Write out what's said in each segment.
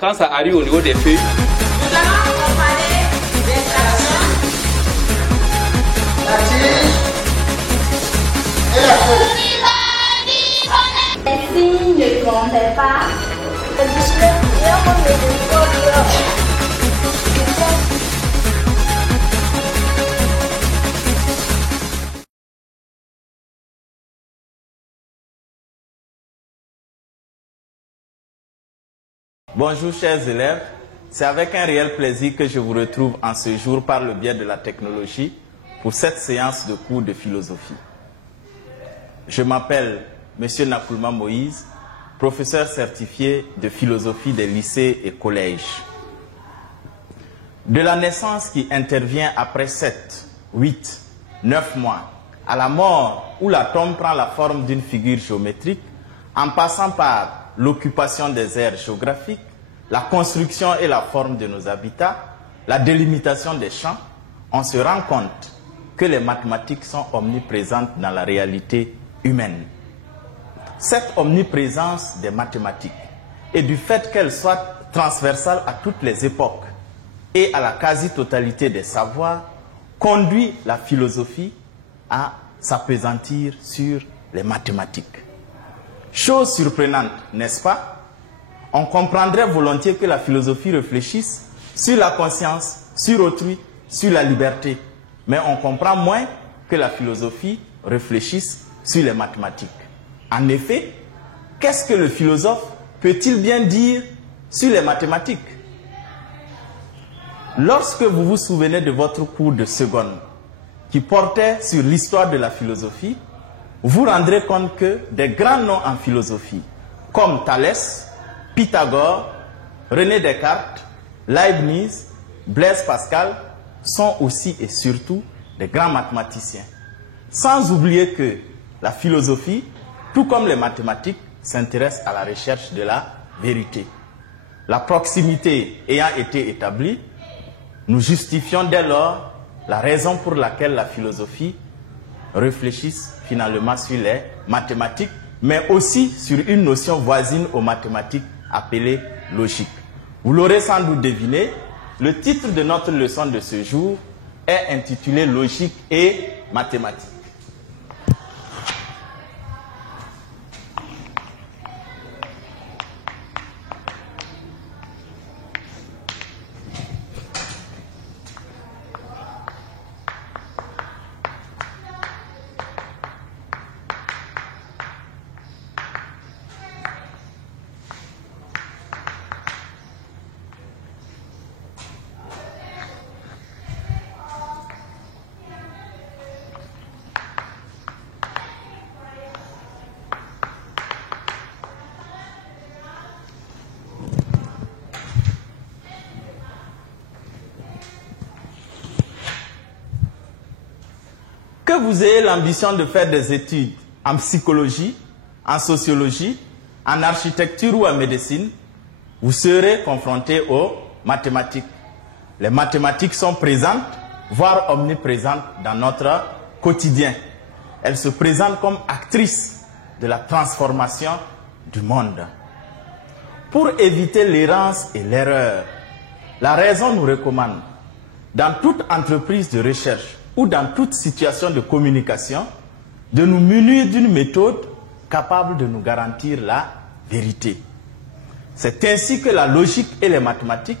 quand ça arrive au niveau des feuilles. Nous allons comparer les tractions, la tige et la feuille. Les signes ne comptaient pas. Bonjour chers élèves, c'est avec un réel plaisir que je vous retrouve en ce jour par le biais de la technologie pour cette séance de cours de philosophie. Je m'appelle M. Nakoulma Moïse, professeur certifié de philosophie des lycées et collèges. De la naissance qui intervient après 7, 8, 9 mois, à la mort où la tombe prend la forme d'une figure géométrique, en passant par l'occupation des aires géographiques, la construction et la forme de nos habitats, la délimitation des champs, on se rend compte que les mathématiques sont omniprésentes dans la réalité humaine. Cette omniprésence des mathématiques et du fait qu'elles soient transversales à toutes les époques et à la quasi-totalité des savoirs conduit la philosophie à s'appesantir sur les mathématiques. Chose surprenante, n'est-ce pas? On comprendrait volontiers que la philosophie réfléchisse sur la conscience, sur autrui, sur la liberté. Mais on comprend moins que la philosophie réfléchisse sur les mathématiques. En effet, qu'est-ce que le philosophe peut-il bien dire sur les mathématiques? Lorsque vous vous souvenez de votre cours de seconde qui portait sur l'histoire de la philosophie, vous rendrez compte que des grands noms en philosophie, comme Thalès, Pythagore, René Descartes, Leibniz, Blaise Pascal, sont aussi et surtout des grands mathématiciens. Sans oublier que la philosophie, tout comme les mathématiques, s'intéresse à la recherche de la vérité. La proximité ayant été établie, nous justifions dès lors la raison pour laquelle la philosophie réfléchisse finalement sur les mathématiques, mais aussi sur une notion voisine aux mathématiques appelée logique. Vous l'aurez sans doute deviné, le titre de notre leçon de ce jour est intitulé Logique et mathématiques. Que vous ayez l'ambition de faire des études en psychologie, en sociologie, en architecture ou en médecine, vous serez confronté aux mathématiques. Les mathématiques sont présentes, voire omniprésentes dans notre quotidien. Elles se présentent comme actrices de la transformation du monde. Pour éviter l'errance et l'erreur, la raison nous recommande, dans toute entreprise de recherche ou dans toute situation de communication, de nous munir d'une méthode capable de nous garantir la vérité. C'est ainsi que la logique et les mathématiques,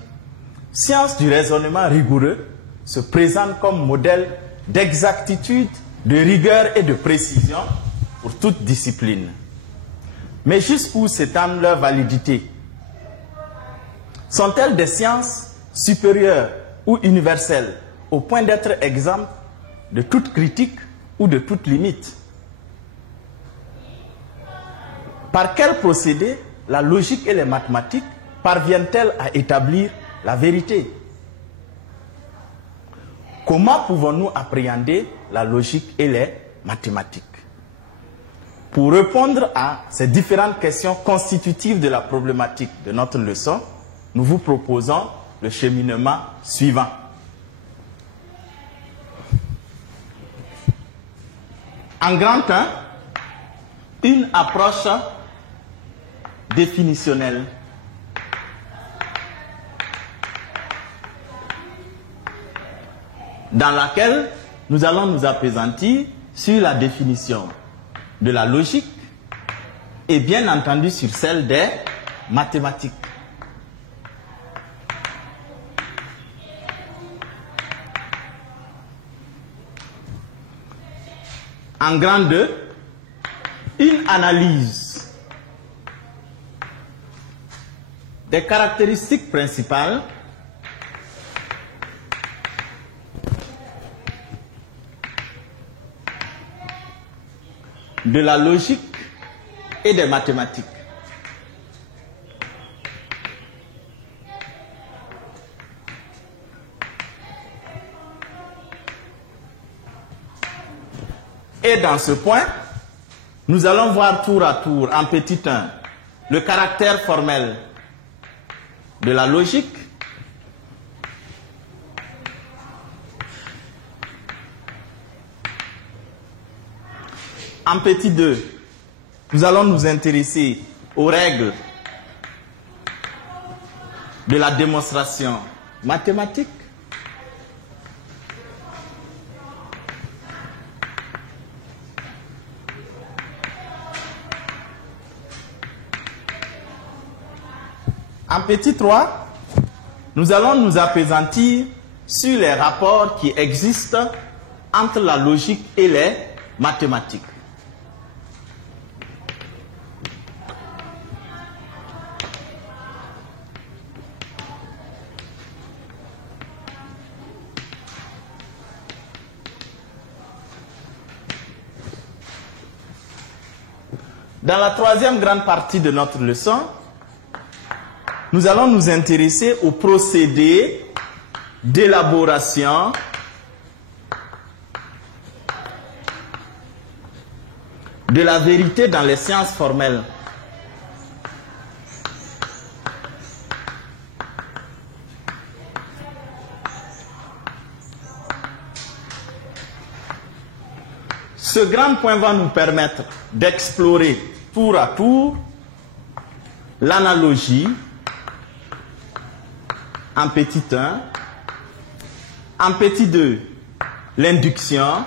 sciences du raisonnement rigoureux, se présentent comme modèle d'exactitude, de rigueur et de précision pour toute discipline. Mais jusqu'où s'étend leur validité? Sont-elles des sciences supérieures ou universelles au point d'être exemptes de toute critique ou de toute limite? Par quel procédé la logique et les mathématiques parviennent-elles à établir la vérité? Comment pouvons-nous appréhender la logique et les mathématiques? Pour répondre à ces différentes questions constitutives de la problématique de notre leçon, nous vous proposons le cheminement suivant. En grand 1, une approche définitionnelle. dans laquelle nous allons nous appesantir sur la définition de la logique et bien entendu sur celle des mathématiques. En grand 2, une analyse des caractéristiques principales de la logique et des mathématiques. Et dans ce point, nous allons voir tour à tour, en petit 1, le caractère formel de la logique, en petit 2, nous allons nous intéresser aux règles de la démonstration mathématique. En petit 3, nous allons nous appesantir sur les rapports qui existent entre la logique et les mathématiques. Dans la troisième grande partie de notre leçon, nous allons nous intéresser au procédé d'élaboration de la vérité dans les sciences formelles. Ce grand point va nous permettre d'explorer tour à tour l'analogie en petit 1, en petit 2, l'induction,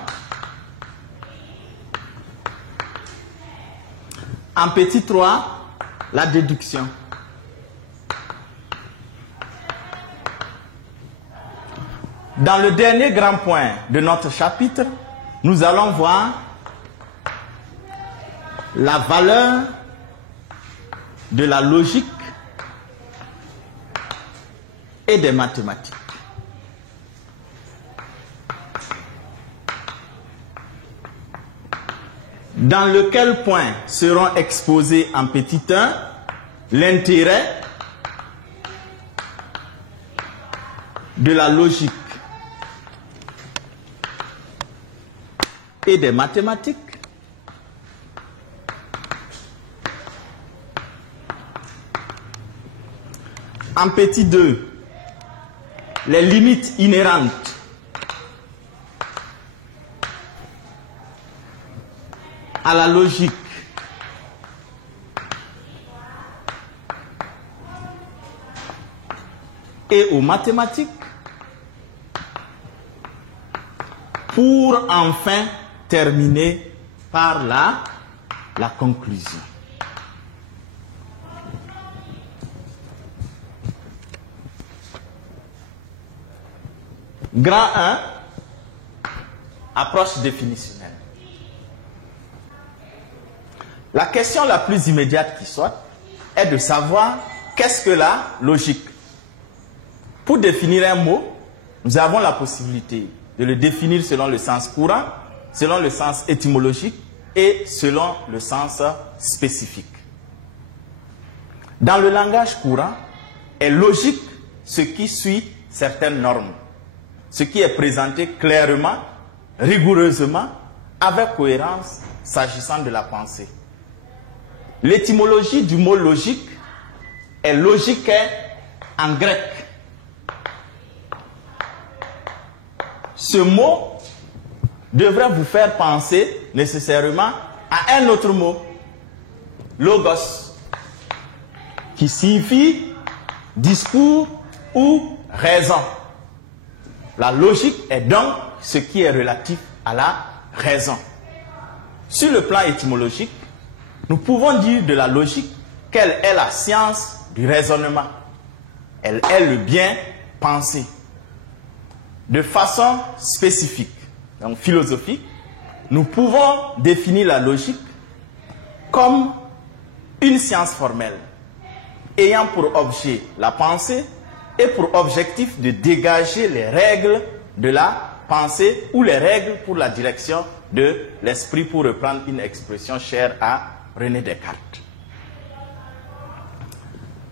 en petit 3, la déduction. Dans le dernier grand point de notre chapitre, nous allons voir la valeur de la logique et des mathématiques. Dans lequel point seront exposés en petit 1 l'intérêt de la logique et des mathématiques, en petit 2, les limites inhérentes à la logique et aux mathématiques, pour enfin terminer par la conclusion. Grand 1, approche définitionnelle. La question la plus immédiate qui soit est de savoir qu'est-ce que la logique. Pour définir un mot, nous avons la possibilité de le définir selon le sens courant, selon le sens étymologique et selon le sens spécifique. Dans le langage courant, est logique ce qui suit certaines normes, ce qui est présenté clairement, rigoureusement, avec cohérence, s'agissant de la pensée. L'étymologie du mot logique est logique en grec. Ce mot devrait vous faire penser nécessairement à un autre mot, logos, qui signifie discours ou raison. La logique est donc ce qui est relatif à la raison. Sur le plan étymologique, nous pouvons dire de la logique qu'elle est la science du raisonnement. Elle est le bien pensé. De façon spécifique, donc philosophique, nous pouvons définir la logique comme une science formelle ayant pour objet la pensée et pour objectif de dégager les règles de la pensée ou les règles pour la direction de l'esprit, pour reprendre une expression chère à René Descartes.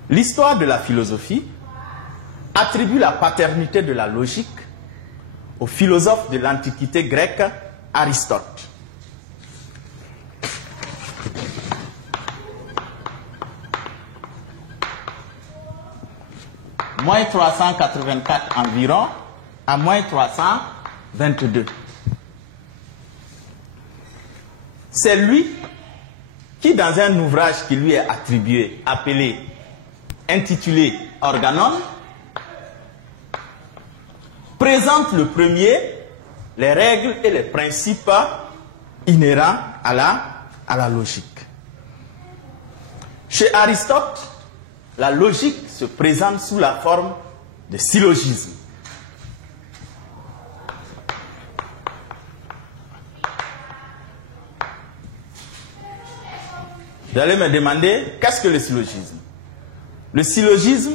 L'histoire de la philosophie attribue la paternité de la logique au philosophe de l'Antiquité grecque Aristote. Moins 384 environ à moins 322. C'est lui qui, dans un ouvrage qui lui est attribué, intitulé Organon, présente le premier les règles et les principes inhérents à la logique. Chez Aristote, la logique se présente sous la forme de syllogisme. Vous allez me demander, qu'est-ce que le syllogisme? Le syllogisme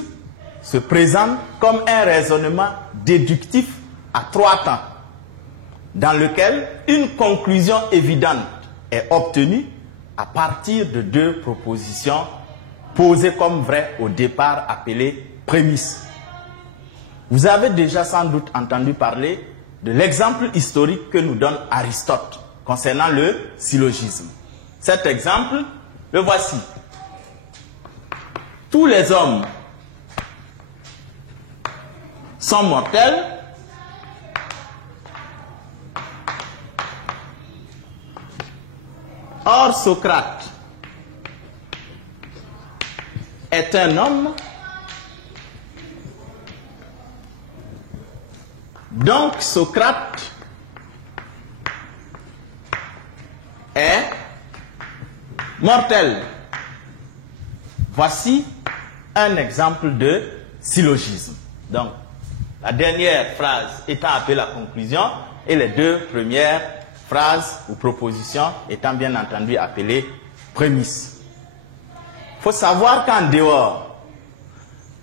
se présente comme un raisonnement déductif à 3 temps, dans lequel une conclusion évidente est obtenue à partir de 2 propositions posées comme vraies au départ, appelées prémices. Vous avez déjà sans doute entendu parler de l'exemple historique que nous donne Aristote concernant le syllogisme. Cet exemple, le voici. Tous les hommes sont mortels, or Socrate est un homme, donc Socrate est mortel. Voici un exemple de syllogisme. Donc, la dernière phrase étant appelée la conclusion et les 2 premières phrases ou propositions étant bien entendu appelées prémices. Il faut savoir qu'en dehors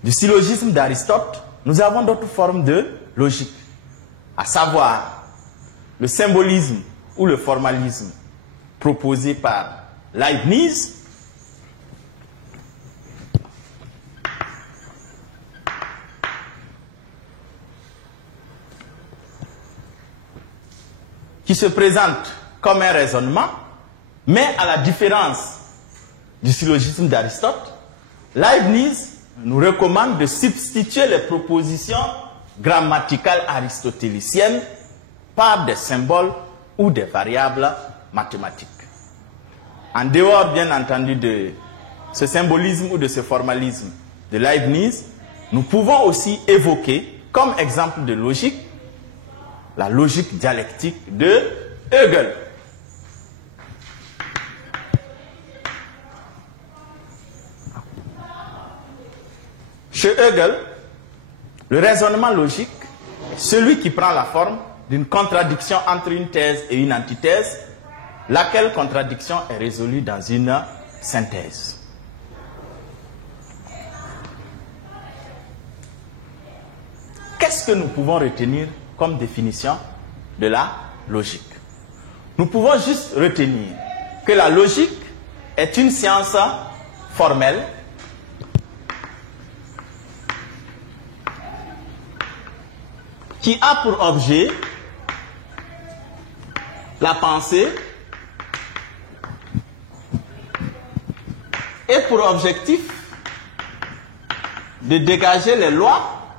du syllogisme d'Aristote, nous avons d'autres formes de logique, à savoir le symbolisme ou le formalisme proposé par Leibniz, qui se présente comme un raisonnement, mais à la différence du syllogisme d'Aristote, Leibniz nous recommande de substituer les propositions grammaticales aristotéliciennes par des symboles ou des variables mathématiques. En dehors, bien entendu, de ce symbolisme ou de ce formalisme de Leibniz, nous pouvons aussi évoquer, comme exemple de logique, la logique dialectique de Hegel. Chez Hegel, le raisonnement logique est celui qui prend la forme d'une contradiction entre une thèse et une antithèse, laquelle contradiction est résolue dans une synthèse. Qu'est-ce que nous pouvons retenir comme définition de la logique? Nous pouvons juste retenir que la logique est une science formelle qui a pour objet la pensée et pour objectif de dégager les lois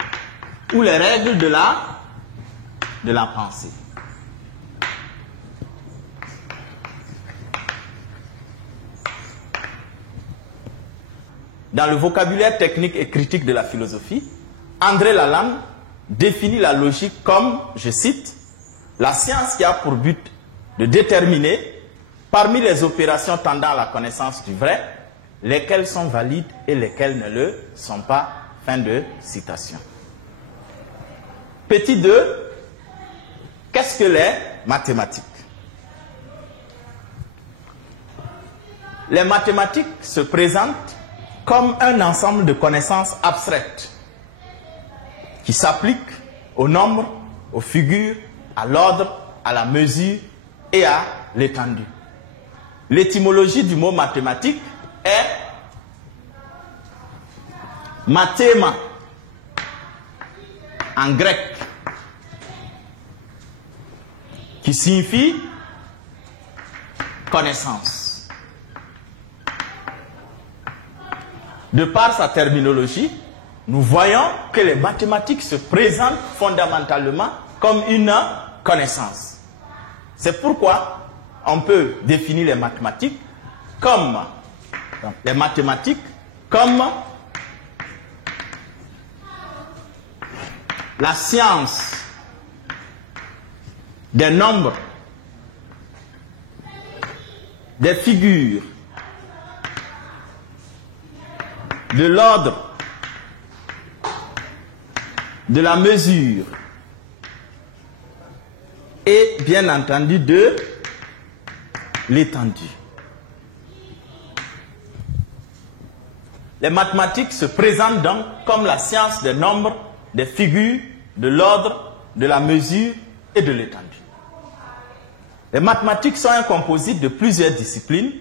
ou les règles de la pensée. Dans le vocabulaire technique et critique de la philosophie, André Lalande définit la logique comme, je cite, la science qui a pour but de déterminer, parmi les opérations tendant à la connaissance du vrai, lesquelles sont valides et lesquelles ne le sont pas. Fin de citation. Petit 2, qu'est-ce que les mathématiques? Les mathématiques se présentent comme un ensemble de connaissances abstraites qui s'appliquent au nombre, aux figures, à l'ordre, à la mesure et à l'étendue. L'étymologie du mot mathématique est mathéma en grec, qui signifie connaissance. De par sa terminologie, nous voyons que les mathématiques se présentent fondamentalement comme une connaissance. C'est pourquoi on peut définir les mathématiques comme la science des nombres, des figures, de l'ordre, de la mesure et bien entendu de l'étendue. Les mathématiques se présentent donc comme la science des nombres, des figures, de l'ordre, de la mesure et de l'étendue. Les mathématiques sont un composite de plusieurs disciplines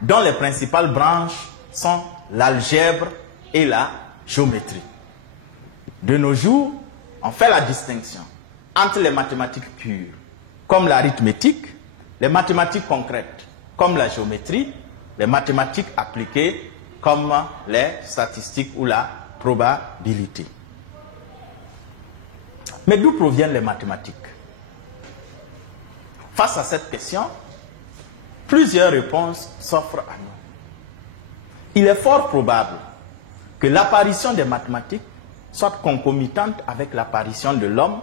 dont les principales branches sont l'algèbre et la géométrie. De nos jours, on fait la distinction entre les mathématiques pures, comme l'arithmétique, les mathématiques concrètes, comme la géométrie, les mathématiques appliquées, comme les statistiques ou la probabilité. Mais d'où proviennent les mathématiques? Face à cette question, plusieurs réponses s'offrent à nous. Il est fort probable que l'apparition des mathématiques soit concomitante avec l'apparition de l'homme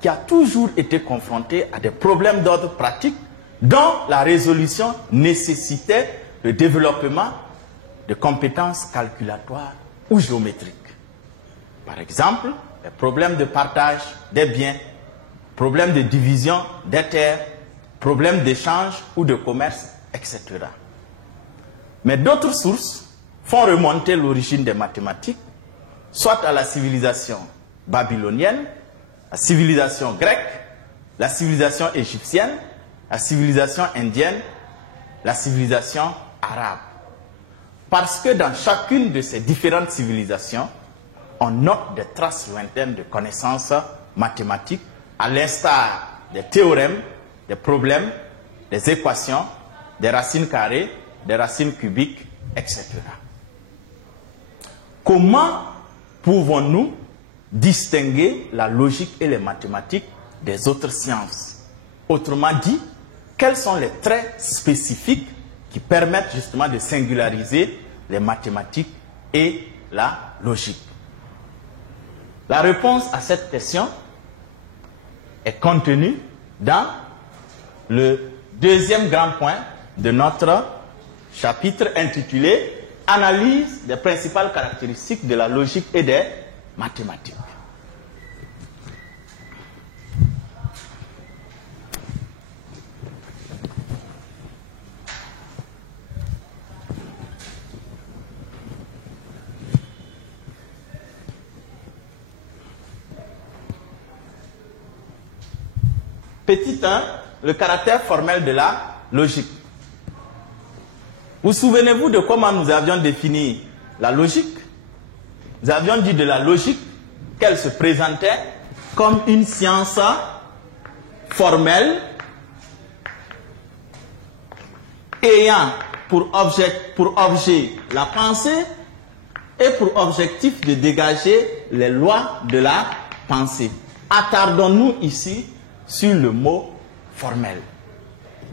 qui a toujours été confronté à des problèmes d'ordre pratique dont la résolution nécessitait le développement de compétences calculatoires ou géométriques. Par exemple, les problèmes de partage des biens, problèmes de division des terres, problèmes d'échange ou de commerce, etc. Mais d'autres sources font remonter l'origine des mathématiques, soit à la civilisation babylonienne, la civilisation grecque, la civilisation égyptienne, la civilisation indienne, la civilisation arabe. Parce que dans chacune de ces différentes civilisations, on note des traces lointaines de connaissances mathématiques, à l'instar des théorèmes, des problèmes, des équations, des racines carrées, des racines cubiques, etc. Comment pouvons-nous distinguer la logique et les mathématiques des autres sciences? Autrement dit, quels sont les traits spécifiques qui permettent justement de singulariser les mathématiques et la logique? La réponse à cette question est contenue dans le deuxième grand point de notre chapitre intitulé « Analyse des principales caractéristiques de la logique et des mathématiques ». Petit 1, le caractère formel de la logique. Vous souvenez-vous de comment nous avions défini la logique? Nous avions dit de la logique qu'elle se présentait comme une science formelle ayant pour objet la pensée et pour objectif de dégager les lois de la pensée. Attardons-nous ici sur le mot formel.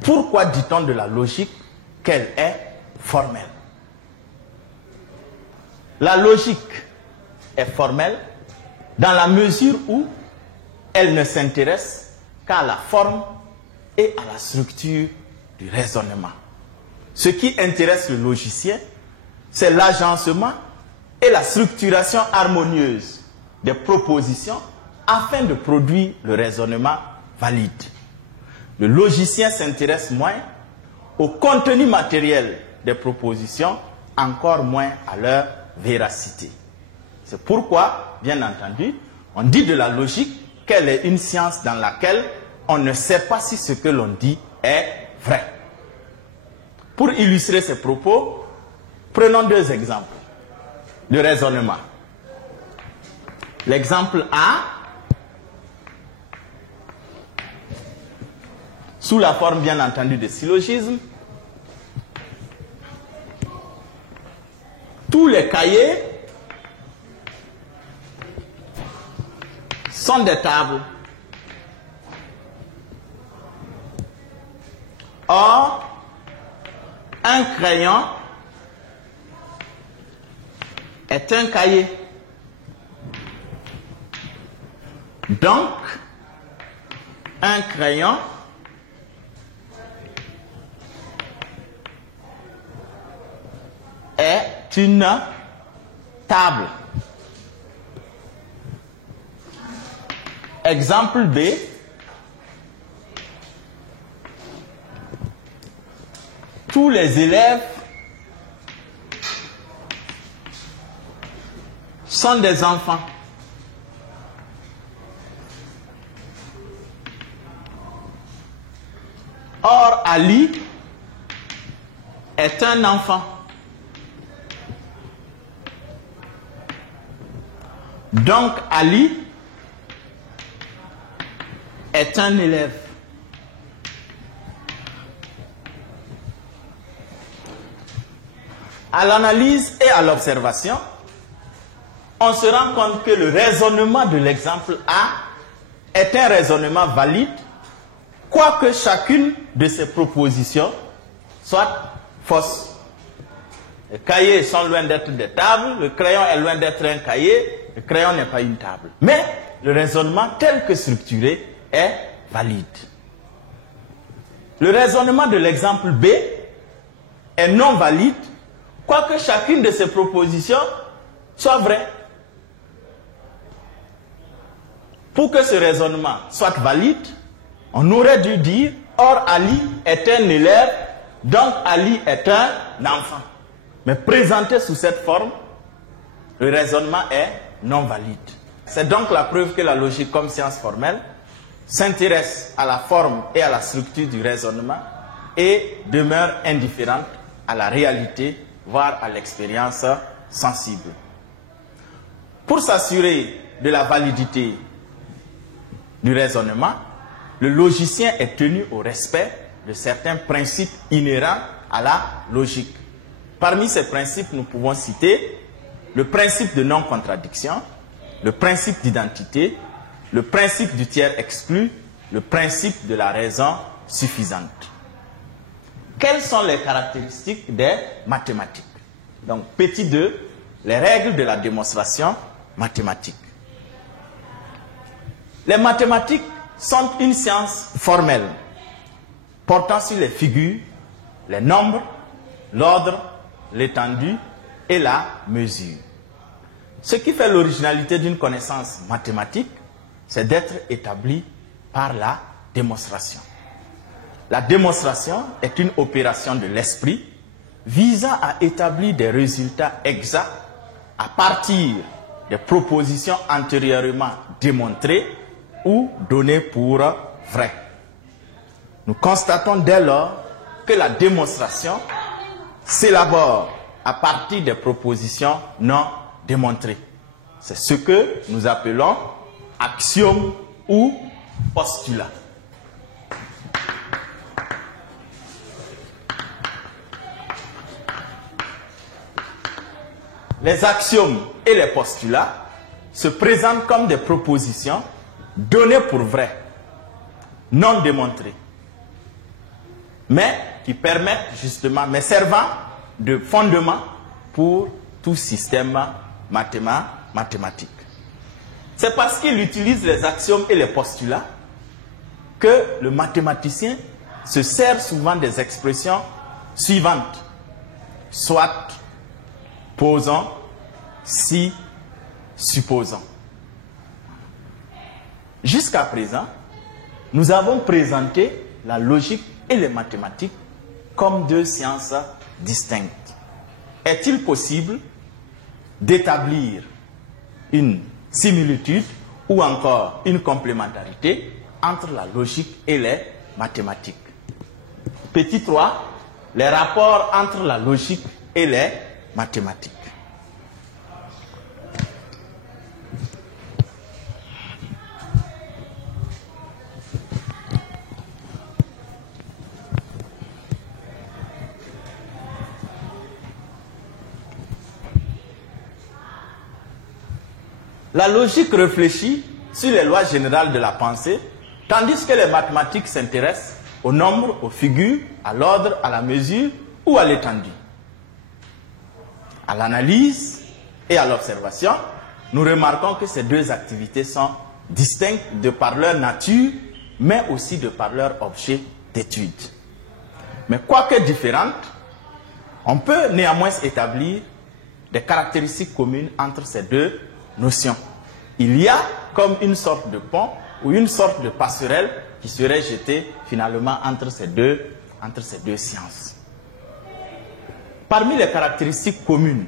Pourquoi dit-on de la logique qu'elle est formelle? La logique est formelle dans la mesure où elle ne s'intéresse qu'à la forme et à la structure du raisonnement. Ce qui intéresse le logicien, c'est l'agencement et la structuration harmonieuse des propositions afin de produire le raisonnement valide. Le logicien s'intéresse moins au contenu matériel des propositions, encore moins à leur véracité. C'est pourquoi, bien entendu, on dit de la logique qu'elle est une science dans laquelle on ne sait pas si ce que l'on dit est vrai. Pour illustrer ces propos, prenons deux exemples de raisonnement. L'exemple A, sous la forme bien entendu de syllogisme, tous les cahiers sont des tables. Or, un crayon est un cahier. Donc, un crayon est une table. Exemple B. Tous les élèves sont des enfants. Or, Ali est un enfant. Donc, Ali est un élève. À l'analyse et à l'observation, on se rend compte que le raisonnement de l'exemple A est un raisonnement valide, quoique chacune de ces propositions soit fausse. Les cahiers sont loin d'être des tables, le crayon est loin d'être un cahier, le crayon n'est pas une table. Mais le raisonnement tel que structuré est valide. Le raisonnement de l'exemple B est non valide, quoique chacune de ces propositions soit vraie. Pour que ce raisonnement soit valide, on aurait dû dire « Or, Ali est un élève, donc Ali est un enfant ». Mais présenté sous cette forme, le raisonnement est non valide. C'est donc la preuve que la logique comme science formelle s'intéresse à la forme et à la structure du raisonnement et demeure indifférente à la réalité, voire à l'expérience sensible. Pour s'assurer de la validité du raisonnement, le logicien est tenu au respect de certains principes inhérents à la logique. Parmi ces principes, nous pouvons citer le principe de non-contradiction, le principe d'identité, le principe du tiers exclu, le principe de la raison suffisante. Quelles sont les caractéristiques des mathématiques? Donc, petit 2, les règles de la démonstration mathématique. Les mathématiques sont une science formelle, portant sur les figures, les nombres, l'ordre, l'étendue et la mesure. Ce qui fait l'originalité d'une connaissance mathématique, c'est d'être établie par la démonstration. La démonstration est une opération de l'esprit visant à établir des résultats exacts à partir des propositions antérieurement démontrées ou données pour vraies. Nous constatons dès lors que la démonstration s'élabore à partir des propositions non démontrées. C'est ce que nous appelons axiome ou postulat. Les axiomes et les postulats se présentent comme des propositions données pour vraies, non démontrées, mais qui permettent justement, mais servant de fondement pour tout système mathématique. C'est parce qu'il utilise les axiomes et les postulats que le mathématicien se sert souvent des expressions suivantes. Soit, posons, si, supposons. Jusqu'à présent, nous avons présenté la logique et les mathématiques comme deux sciences distinctes. Est-il possible d'établir une similitude ou encore une complémentarité entre la logique et les mathématiques? Petit 3, les rapports entre la logique et les mathématiques. La logique réfléchit sur les lois générales de la pensée, tandis que les mathématiques s'intéressent au nombre, aux figures, à l'ordre, à la mesure ou à l'étendue. À l'analyse et à l'observation, nous remarquons que ces deux activités sont distinctes de par leur nature, mais aussi de par leur objet d'étude. Mais quoique différentes, on peut néanmoins établir des caractéristiques communes entre ces deux notions. Il y a comme une sorte de pont ou une sorte de passerelle qui serait jetée finalement entre ces deux sciences. Parmi les caractéristiques communes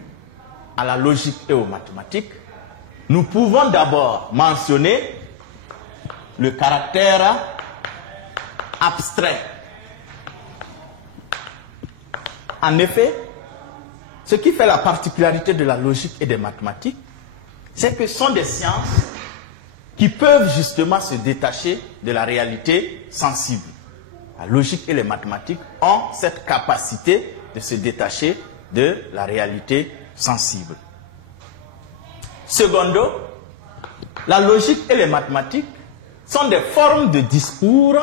à la logique et aux mathématiques, nous pouvons d'abord mentionner le caractère abstrait. En effet, ce qui fait la particularité de la logique et des mathématiques, c'est que ce sont des sciences qui peuvent justement se détacher de la réalité sensible. La logique et les mathématiques ont cette capacité de se détacher de la réalité sensible. Secondo, la logique et les mathématiques sont des formes de discours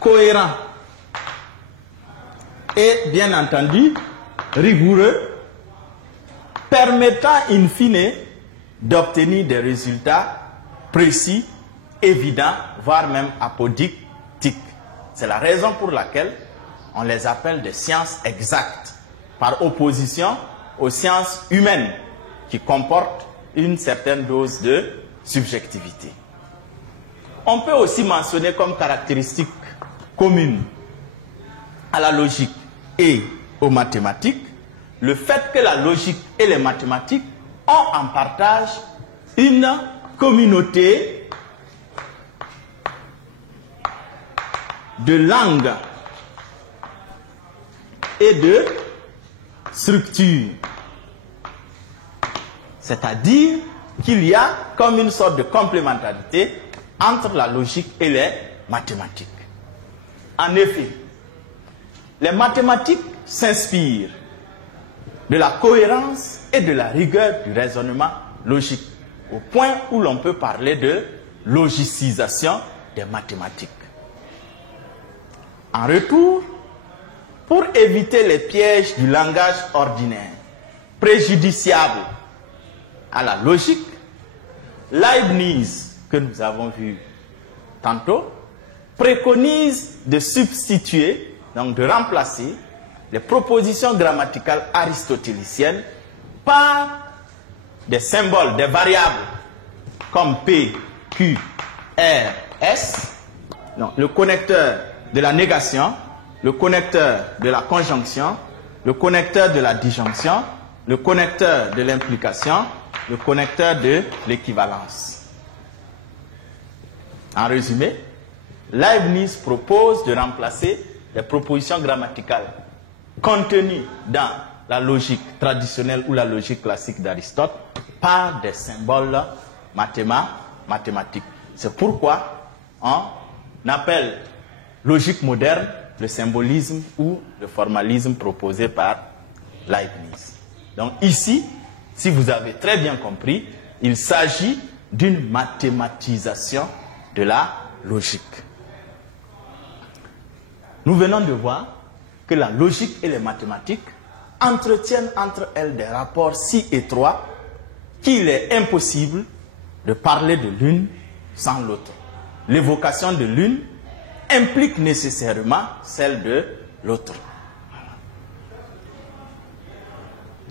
cohérents et bien entendu rigoureux, permettant in fine d'obtenir des résultats précis, évidents, voire même apodictiques. C'est la raison pour laquelle on les appelle des sciences exactes, par opposition aux sciences humaines qui comportent une certaine dose de subjectivité. On peut aussi mentionner comme caractéristique commune à la logique et aux mathématiques le fait que la logique et les mathématiques ont en partage une communauté de langue et de structure. C'est-à-dire qu'il y a comme une sorte de complémentarité entre la logique et les mathématiques. En effet, les mathématiques s'inspirent de la cohérence et de la rigueur du raisonnement logique, au point où l'on peut parler de logicisation des mathématiques. En retour, pour éviter les pièges du langage ordinaire, préjudiciables à la logique, Leibniz, que nous avons vu tantôt, préconise de substituer, donc de remplacer, les propositions grammaticales aristotéliciennes par des symboles, des variables, comme P, Q, R, S, donc le connecteur de la négation, le connecteur de la conjonction, le connecteur de la disjonction, le connecteur de l'implication, le connecteur de l'équivalence. En résumé, Leibniz propose de remplacer les propositions grammaticales contenues dans la logique traditionnelle ou la logique classique d'Aristote par des symboles mathématiques. C'est pourquoi on appelle logique moderne le symbolisme ou le formalisme proposé par Leibniz. Donc ici, si vous avez très bien compris, il s'agit d'une mathématisation de la logique. Nous venons de voir que la logique et les mathématiques entretiennent entre elles des rapports si étroits qu'il est impossible de parler de l'une sans l'autre. L'évocation de l'une implique nécessairement celle de l'autre.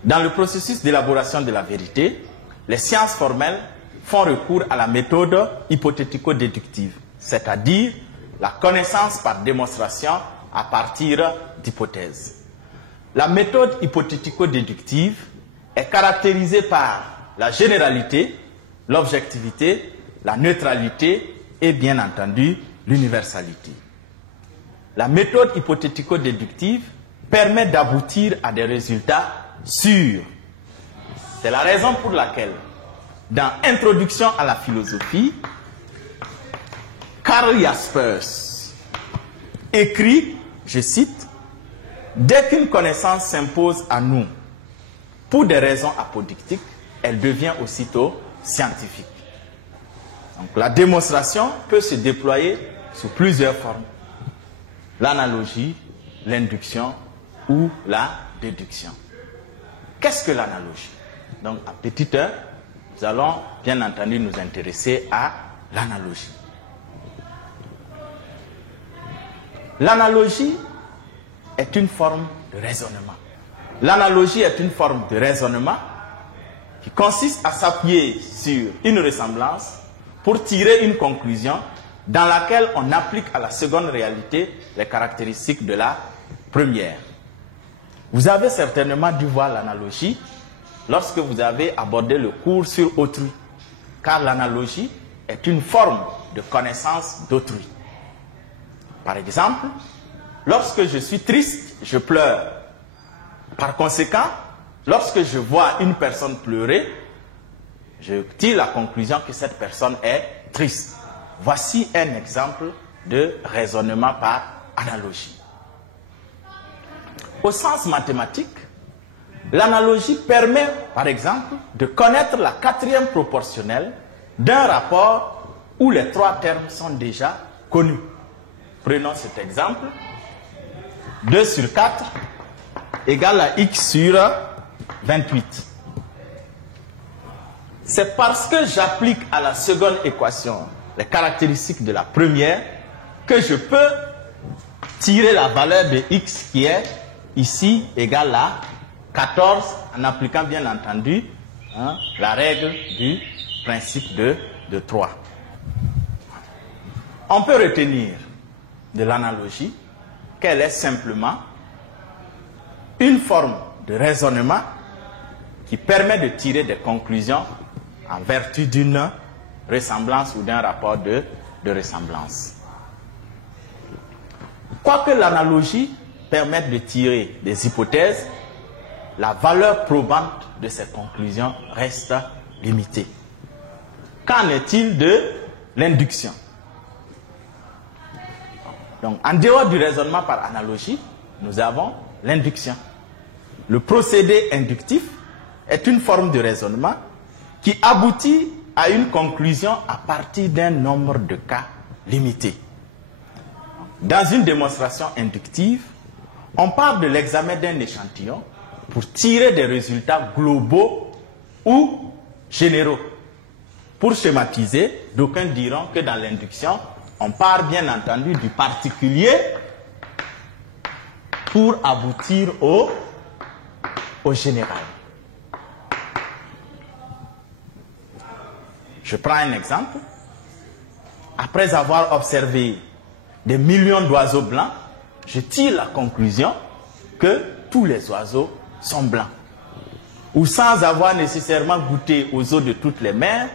Dans le processus d'élaboration de la vérité, les sciences formelles font recours à la méthode hypothético-déductive, c'est-à-dire la connaissance par démonstration à partir d'hypothèses. La méthode hypothético-déductive est caractérisée par la généralité, l'objectivité, la neutralité et bien entendu l'universalité. La méthode hypothético-déductive permet d'aboutir à des résultats sûrs. C'est la raison pour laquelle, dans Introduction à la philosophie, Karl Jaspers écrit, je cite, « Dès qu'une connaissance s'impose à nous pour des raisons apodictiques, elle devient aussitôt scientifique. » Donc la démonstration peut se déployer sous plusieurs formes. L'analogie, l'induction ou la déduction. Qu'est-ce que l'analogie? Donc à petite heure, nous allons bien entendu nous intéresser à l'analogie. L'analogie est une forme de raisonnement. L'analogie est une forme de raisonnement qui consiste à s'appuyer sur une ressemblance pour tirer une conclusion dans laquelle on applique à la seconde réalité les caractéristiques de la première. Vous avez certainement dû voir l'analogie lorsque vous avez abordé le cours sur autrui, car l'analogie est une forme de connaissance d'autrui. Par exemple, lorsque je suis triste, je pleure. Par conséquent, lorsque je vois une personne pleurer, je tire la conclusion que cette personne est triste. Voici un exemple de raisonnement par analogie. Au sens mathématique, l'analogie permet, par exemple, de connaître la quatrième proportionnelle d'un rapport où les trois termes sont déjà connus. Prenons cet exemple. 2 sur 4 égale à x sur 28. C'est parce que j'applique à la seconde équation les caractéristiques de la première que je peux tirer la valeur de x qui est ici égale à 14 en appliquant bien entendu la règle du principe de 3. On peut retenir de l'analogie qu'elle est simplement une forme de raisonnement qui permet de tirer des conclusions en vertu d'une ressemblance ou d'un rapport de ressemblance. Quoique l'analogie permette de tirer des hypothèses, la valeur probante de ces conclusions reste limitée. Qu'en est-il de l'induction? Donc, en dehors du raisonnement par analogie, nous avons l'induction. Le procédé inductif est une forme de raisonnement qui aboutit à une conclusion à partir d'un nombre de cas limité. Dans une démonstration inductive, on part de l'examen d'un échantillon pour tirer des résultats globaux ou généraux. Pour schématiser, d'aucuns diront que dans l'induction, on part bien entendu du particulier pour aboutir au général. Je prends un exemple. Après avoir observé des millions d'oiseaux blancs, je tire la conclusion que tous les oiseaux sont blancs. Ou sans avoir nécessairement goûté aux eaux de toutes les mers,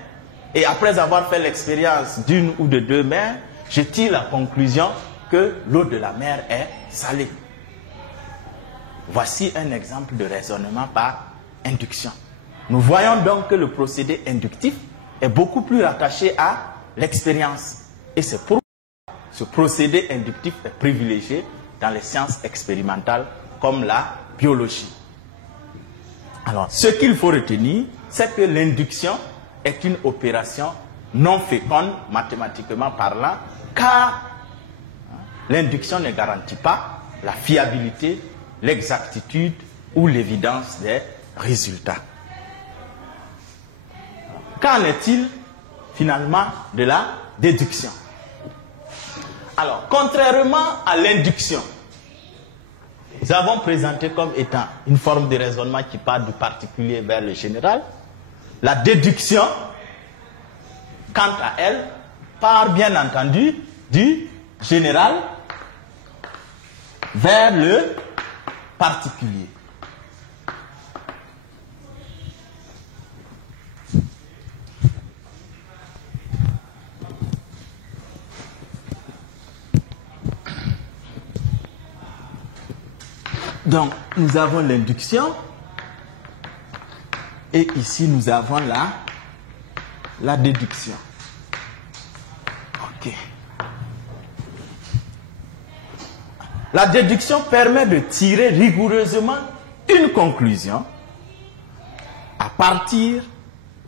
et après avoir fait l'expérience d'une ou de deux mers, je tire la conclusion que l'eau de la mer est salée. Voici un exemple de raisonnement par induction. Nous voyons donc que le procédé inductif est beaucoup plus rattaché à l'expérience. Et c'est pourquoi ce procédé inductif est privilégié dans les sciences expérimentales comme la biologie. Alors, ce qu'il faut retenir, c'est que l'induction est une opération non féconde, mathématiquement parlant, car l'induction ne garantit pas la fiabilité, l'exactitude ou l'évidence des résultats. Qu'en est-il finalement de la déduction? Alors, contrairement à l'induction, nous avons présenté comme étant une forme de raisonnement qui part du particulier vers le général. La déduction, quant à elle, part bien entendu du général vers le particulier. Donc, nous avons l'induction et ici nous avons la déduction. Ok. La déduction permet de tirer rigoureusement une conclusion à partir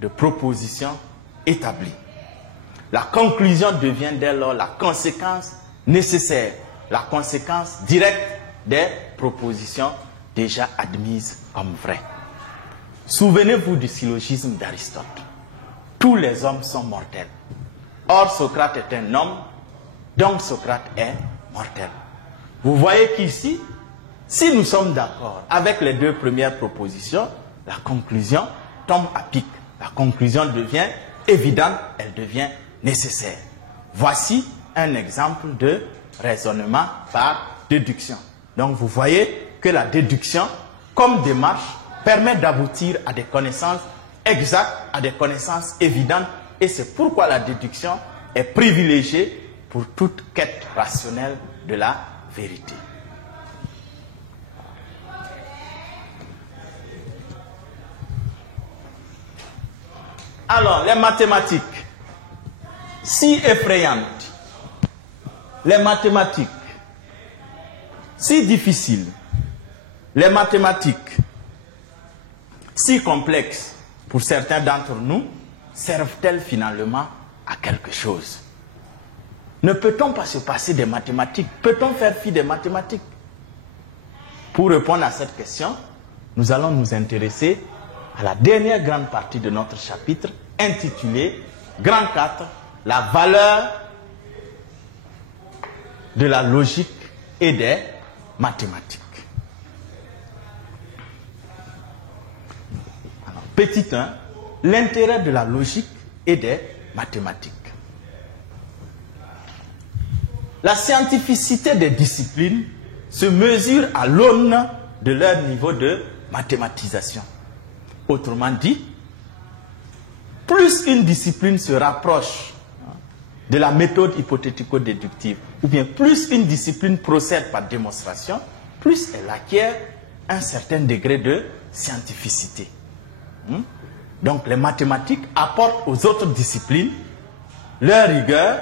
de propositions établies. La conclusion devient dès lors la conséquence nécessaire, la conséquence directe des propositions déjà admises comme vraies. Souvenez-vous du syllogisme d'Aristote. Tous les hommes sont mortels. Or, Socrate est un homme, donc Socrate est mortel. Vous voyez qu'ici, si nous sommes d'accord avec les deux premières propositions, la conclusion tombe à pic. La conclusion devient évidente, elle devient nécessaire. Voici un exemple de raisonnement par déduction. Donc vous voyez que la déduction, comme démarche, permet d'aboutir à des connaissances exactes, à des connaissances évidentes, et c'est pourquoi la déduction est privilégiée pour toute quête rationnelle de la vérité. Alors, les mathématiques, si effrayantes, les mathématiques, si difficiles, les mathématiques, si complexes pour certains d'entre nous, servent-elles finalement à quelque chose? Ne peut-on pas se passer des mathématiques? Peut-on faire fi des mathématiques? Pour répondre à cette question, nous allons nous intéresser à la dernière grande partie de notre chapitre intitulée Grand 4, la valeur de la logique et des mathématiques. Alors, petit 1, l'intérêt de la logique et des mathématiques. La scientificité des disciplines se mesure à l'aune de leur niveau de mathématisation. Autrement dit, plus une discipline se rapproche de la méthode hypothético-déductive, ou bien plus une discipline procède par démonstration, plus elle acquiert un certain degré de scientificité. Donc les mathématiques apportent aux autres disciplines leur rigueur,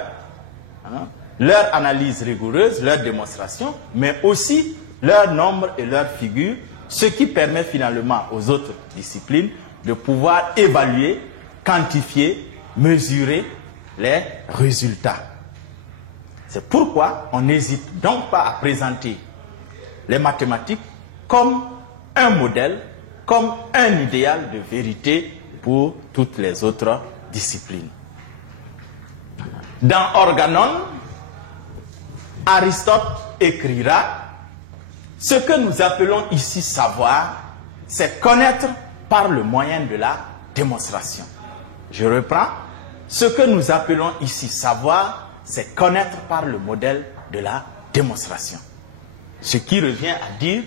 leur analyse rigoureuse, leur démonstration, mais aussi leur nombre et leur figure, ce qui permet finalement aux autres disciplines de pouvoir évaluer, quantifier, mesurer les résultats. C'est pourquoi on n'hésite donc pas à présenter les mathématiques comme un modèle, comme un idéal de vérité pour toutes les autres disciplines. Dans Organon, Aristote écrira: ce que nous appelons ici savoir, c'est connaître par le moyen de la démonstration. Je reprends: ce que nous appelons ici savoir, c'est connaître par le modèle de la démonstration. Ce qui revient à dire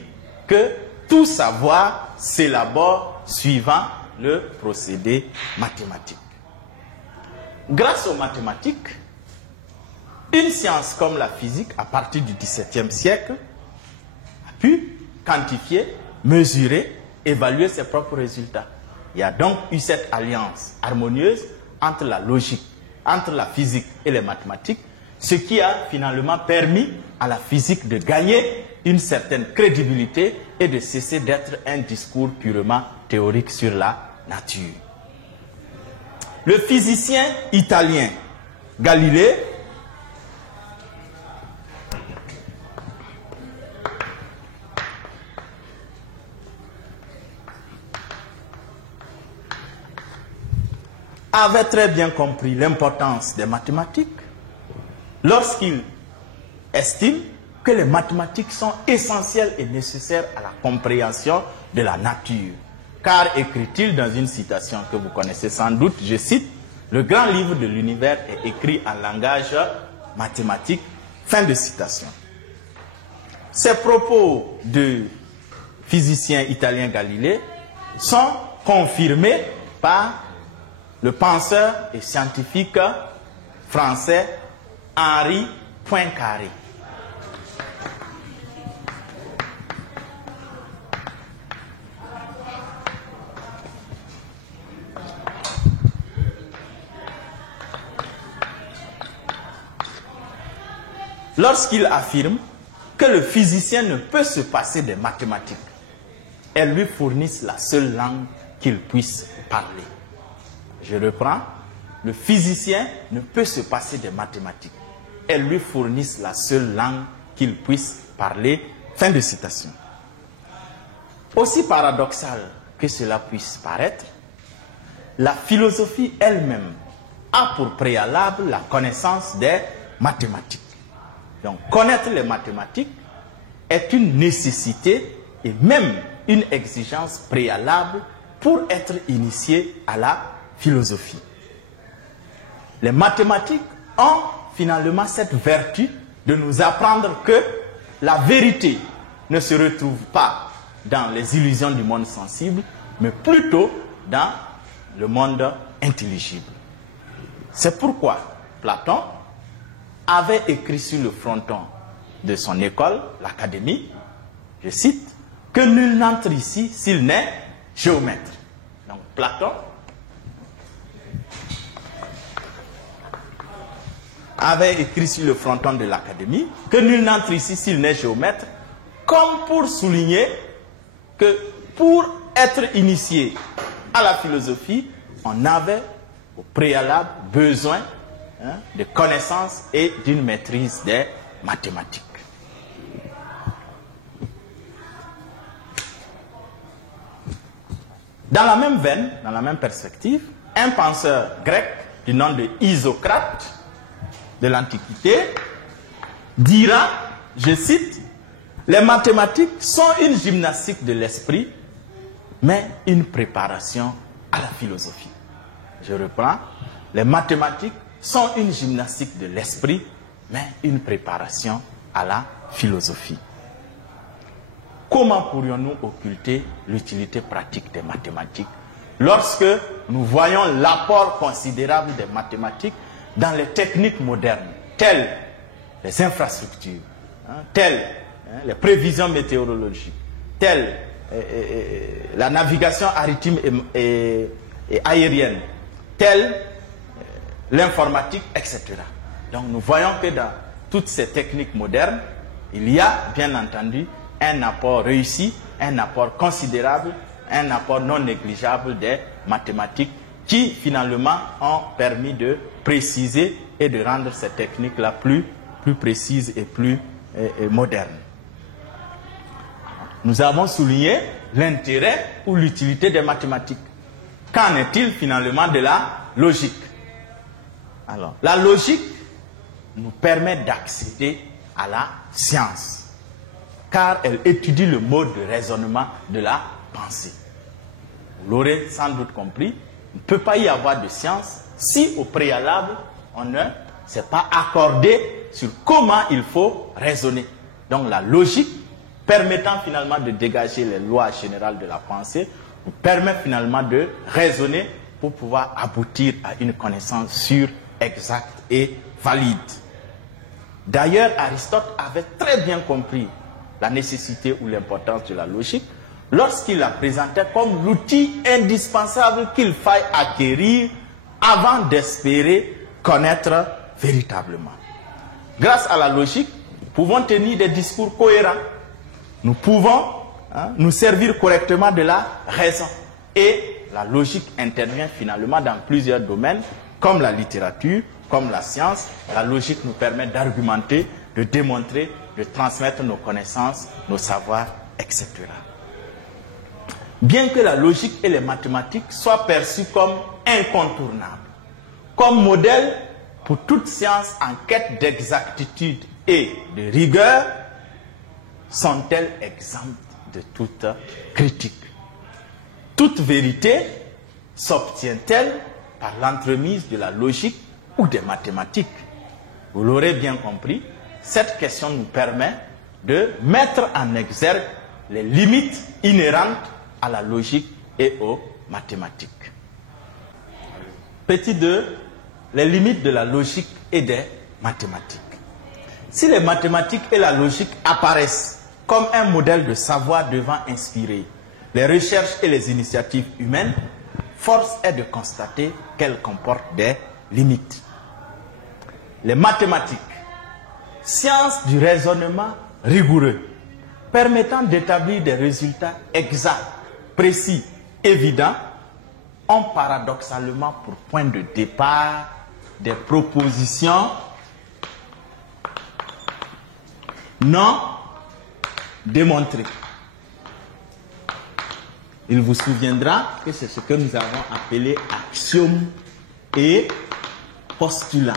que tout savoir s'élabore suivant le procédé mathématique. Grâce aux mathématiques, une science comme la physique, à partir du XVIIe siècle, a pu quantifier, mesurer, évaluer ses propres résultats. Il y a donc eu cette alliance harmonieuse entre la logique, entre la physique et les mathématiques, ce qui a finalement permis à la physique de gagner une certaine crédibilité et de cesser d'être un discours purement théorique sur la nature. Le physicien italien Galilée avait très bien compris l'importance des mathématiques lorsqu'il estime que les mathématiques sont essentielles et nécessaires à la compréhension de la nature. Car, écrit-il dans une citation que vous connaissez sans doute, je cite, « Le grand livre de l'univers est écrit en langage mathématique. » Fin de citation. Ces propos du physicien italien Galilée sont confirmés par le penseur et scientifique français Henri Poincaré. Lorsqu'il affirme que le physicien ne peut se passer des mathématiques, elles lui fournissent la seule langue qu'il puisse parler. Je reprends, le physicien ne peut se passer des mathématiques. Elles lui fournissent la seule langue qu'il puisse parler. Fin de citation. Aussi paradoxal que cela puisse paraître, la philosophie elle-même a pour préalable la connaissance des mathématiques. Donc, connaître les mathématiques est une nécessité et même une exigence préalable pour être initié à la philosophie. Les mathématiques ont finalement cette vertu de nous apprendre que la vérité ne se retrouve pas dans les illusions du monde sensible, mais plutôt dans le monde intelligible. C'est pourquoi Platon avait écrit sur le fronton de son école, l'Académie, je cite, que nul n'entre ici s'il n'est géomètre. Donc Platon avait écrit sur le fronton de l'Académie que nul n'entre ici s'il n'est géomètre, comme pour souligner que pour être initié à la philosophie, on avait au préalable besoin de connaissances et d'une maîtrise des mathématiques. Dans la même veine, dans la même perspective, un penseur grec du nom de Isocrate de l'Antiquité dira, je cite, « Les mathématiques sont une gymnastique de l'esprit, mais une préparation à la philosophie. » Je reprends, « Les mathématiques sont une gymnastique de l'esprit, mais une préparation à la philosophie. » Comment pourrions-nous occulter l'utilité pratique des mathématiques lorsque nous voyons l'apport considérable des mathématiques dans les techniques modernes, telles les infrastructures, telles les prévisions météorologiques, telles la navigation maritime et aérienne, telles l'informatique, etc. Donc nous voyons que dans toutes ces techniques modernes, il y a bien entendu un apport réussi, un apport considérable, un apport non négligeable des mathématiques qui finalement ont permis de préciser et de rendre ces techniques-là plus précises et plus modernes. Nous avons souligné l'intérêt ou l'utilité des mathématiques. Qu'en est-il finalement de la logique? Alors, la logique nous permet d'accéder à la science, car elle étudie le mode de raisonnement de la pensée. Vous l'aurez sans doute compris, il ne peut pas y avoir de science si au préalable on ne s'est pas accordé sur comment il faut raisonner. Donc la logique, permettant finalement de dégager les lois générales de la pensée, nous permet finalement de raisonner pour pouvoir aboutir à une connaissance sûre, exacte et valide. D'ailleurs, Aristote avait très bien compris la nécessité ou l'importance de la logique lorsqu'il la présentait comme l'outil indispensable qu'il faille acquérir avant d'espérer connaître véritablement. Grâce à la logique, nous pouvons tenir des discours cohérents. Nous pouvons nous servir correctement de la raison. Et la logique intervient finalement dans plusieurs domaines, comme la littérature, comme la science. La logique nous permet d'argumenter, de démontrer, de transmettre nos connaissances, nos savoirs, etc. Bien que la logique et les mathématiques soient perçues comme incontournables, comme modèle pour toute science en quête d'exactitude et de rigueur, sont-elles exemptes de toute critique? Toute vérité s'obtient-elle par l'entremise de la logique ou des mathématiques? Vous l'aurez bien compris, cette question nous permet de mettre en exergue les limites inhérentes à la logique et aux mathématiques. Petit 2, les limites de la logique et des mathématiques. Si les mathématiques et la logique apparaissent comme un modèle de savoir devant inspirer les recherches et les initiatives humaines, force est de constater qu'elles comportent des limites. Les mathématiques, science du raisonnement rigoureux, permettant d'établir des résultats exacts, précis, évidents, ont paradoxalement pour point de départ des propositions non démontrées. Il vous souviendra que c'est ce que nous avons appelé axiome et postulat.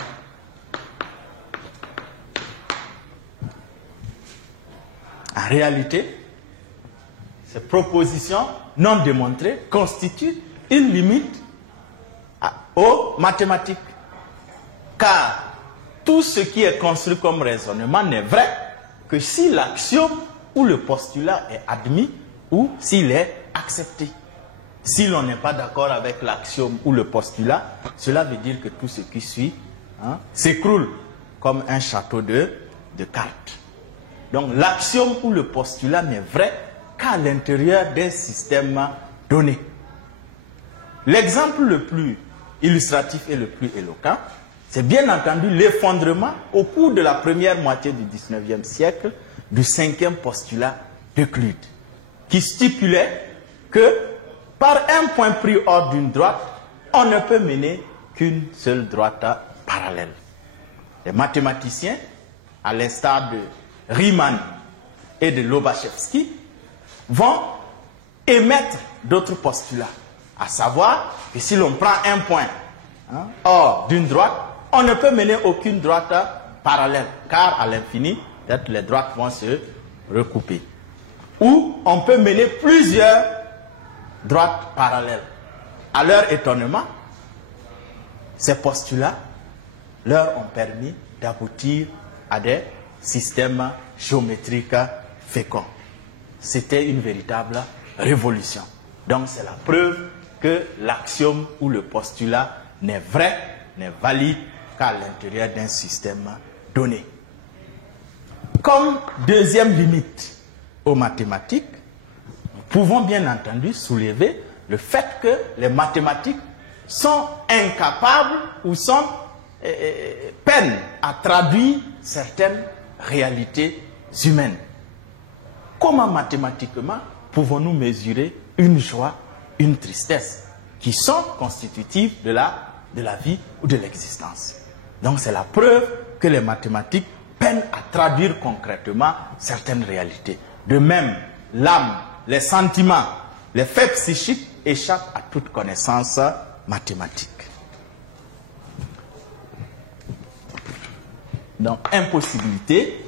En réalité, ces propositions non démontrées constituent une limite aux mathématiques. Car tout ce qui est construit comme raisonnement n'est vrai que si l'axiome ou le postulat est admis ou s'il est accepté. Si l'on n'est pas d'accord avec l'axiome ou le postulat, cela veut dire que tout ce qui suit s'écroule comme un château de cartes. Donc l'axiome ou le postulat n'est vrai qu'à l'intérieur d'un système donné. L'exemple le plus illustratif et le plus éloquent, c'est bien entendu l'effondrement au cours de la première moitié du XIXe siècle du 5e postulat d'Euclide, qui stipulait que par un point pris hors d'une droite, on ne peut mener qu'une seule droite parallèle. Les mathématiciens, à l'instar de Riemann et de Lobachevsky, vont émettre d'autres postulats, à savoir que si l'on prend un point hors d'une droite, on ne peut mener aucune droite parallèle, car à l'infini, peut-être les droites vont se recouper. Ou on peut mener plusieurs droites parallèles. À leur étonnement, ces postulats leur ont permis d'aboutir à des systèmes géométriques féconds. C'était une véritable révolution. Donc c'est la preuve que l'axiome ou le postulat n'est vrai, n'est valide qu'à l'intérieur d'un système donné. Comme deuxième limite aux mathématiques, nous pouvons bien entendu soulever le fait que les mathématiques sont incapables ou peinent à traduire certaines réalités humaines. Comment mathématiquement pouvons-nous mesurer une joie, une tristesse qui sont constitutives de la vie ou de l'existence? Donc c'est la preuve que les mathématiques peinent à traduire concrètement certaines réalités. De même, l'âme, les sentiments, les faits psychiques échappent à toute connaissance mathématique. Donc, impossibilité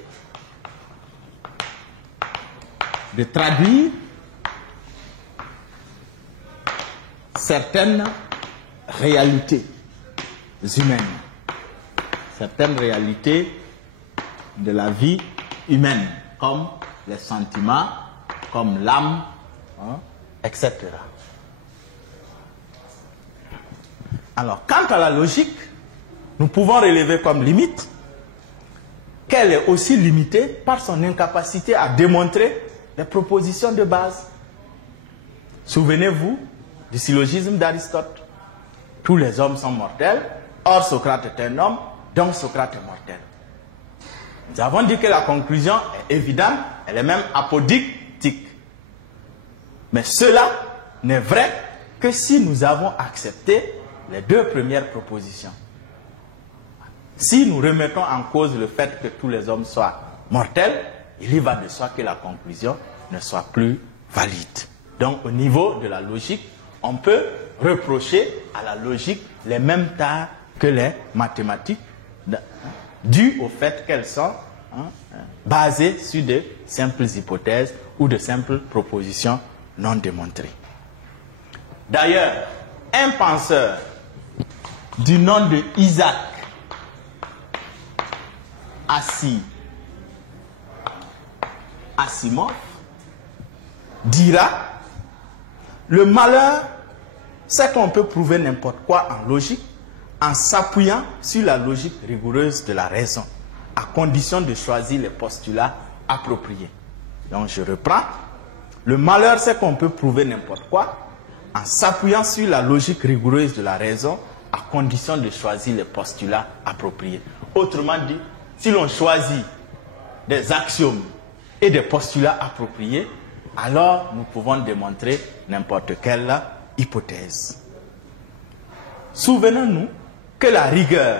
de traduire certaines réalités humaines, certaines réalités de la vie humaine, comme les sentiments, comme l'âme, etc. Alors, quant à la logique, nous pouvons relever comme limite qu'elle est aussi limitée par son incapacité à démontrer les propositions de base. Souvenez-vous du syllogisme d'Aristote. Tous les hommes sont mortels, or Socrate est un homme, donc Socrate est mortel. Nous avons dit que la conclusion est évidente, elle est même apodictique. Mais cela n'est vrai que si nous avons accepté les deux premières propositions. Si nous remettons en cause le fait que tous les hommes soient mortels, il y va de soi que la conclusion ne soit plus valide. Donc au niveau de la logique, on peut reprocher à la logique les mêmes tares que les mathématiques, dû au fait qu'elles sont basées sur de simples hypothèses ou de simples propositions non démontrées. D'ailleurs, un penseur du nom de Isaac Asimov dira: le malheur, c'est qu'on peut prouver n'importe quoi en logique en s'appuyant sur la logique rigoureuse de la raison, à condition de choisir les postulats appropriés. Donc je reprends. Le malheur, c'est qu'on peut prouver n'importe quoi en s'appuyant sur la logique rigoureuse de la raison, à condition de choisir les postulats appropriés. Autrement dit, si l'on choisit des axiomes et des postulats appropriés, alors nous pouvons démontrer n'importe quelle hypothèse. Souvenons-nous que la rigueur,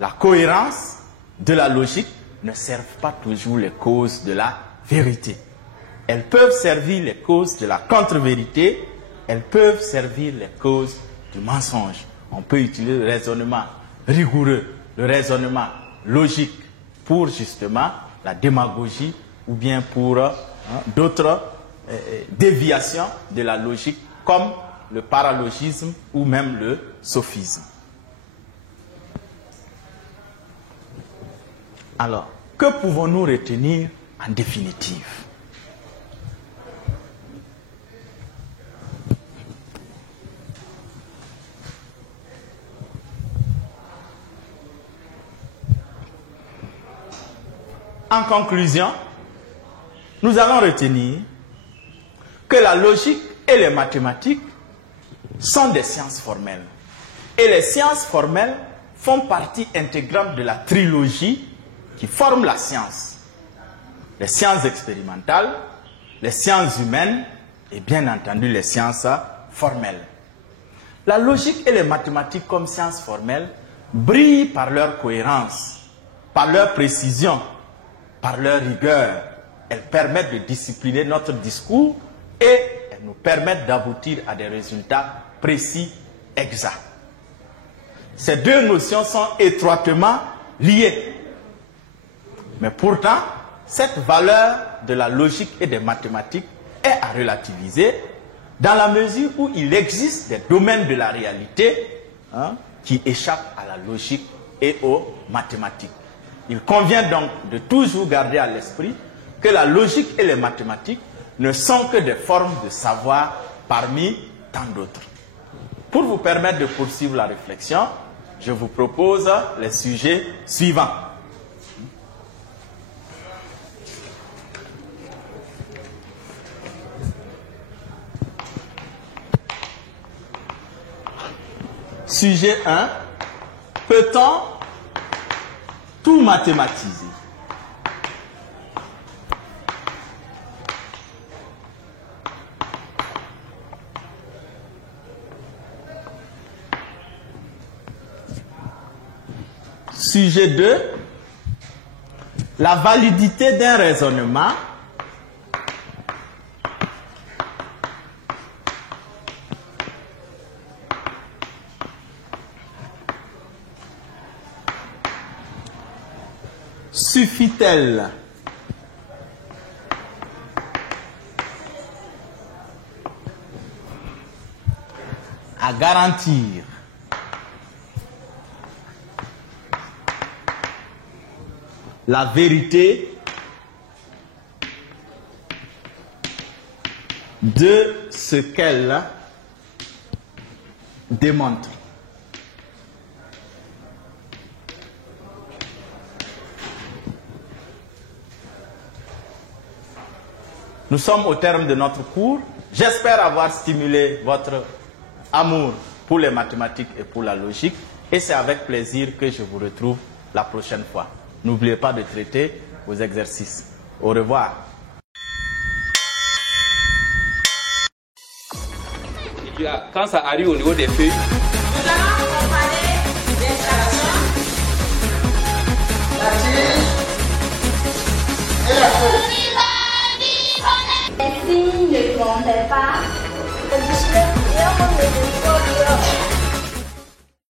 la cohérence de la logique ne servent pas toujours les causes de la vérité. Elles peuvent servir les causes de la contre-vérité, elles peuvent servir les causes du mensonge. On peut utiliser le raisonnement rigoureux, le raisonnement logique pour justement la démagogie ou bien pour d'autres déviations de la logique comme le paralogisme ou même le sophisme. Alors, que pouvons-nous retenir en définitive? En conclusion, nous allons retenir que la logique et les mathématiques sont des sciences formelles. Et les sciences formelles font partie intégrante de la trilogie qui forme la science. Les sciences expérimentales, les sciences humaines et bien entendu les sciences formelles. La logique et les mathématiques comme sciences formelles brillent par leur cohérence, par leur précision, par leur rigueur. Elles permettent de discipliner notre discours et elles nous permettent d'aboutir à des résultats précis, exacts. Ces deux notions sont étroitement liées. Mais pourtant, cette valeur de la logique et des mathématiques est à relativiser dans la mesure où il existe des domaines de la réalité qui échappent à la logique et aux mathématiques. Il convient donc de toujours garder à l'esprit que la logique et les mathématiques ne sont que des formes de savoir parmi tant d'autres. Pour vous permettre de poursuivre la réflexion, je vous propose les sujets suivants. Sujet 1. Peut-on tout mathématiser? Sujet 2. La validité d'un raisonnement suffit-elle à garantir la vérité de ce qu'elle démontre? Nous sommes au terme de notre cours. J'espère avoir stimulé votre amour pour les mathématiques et pour la logique. Et c'est avec plaisir que je vous retrouve la prochaine fois. N'oubliez pas de traiter vos exercices. Au revoir. Quand ça arrive au niveau des feuilles, Nous allons comparer l'installation, La tige et la feuille. Les signes ne comptaient pas.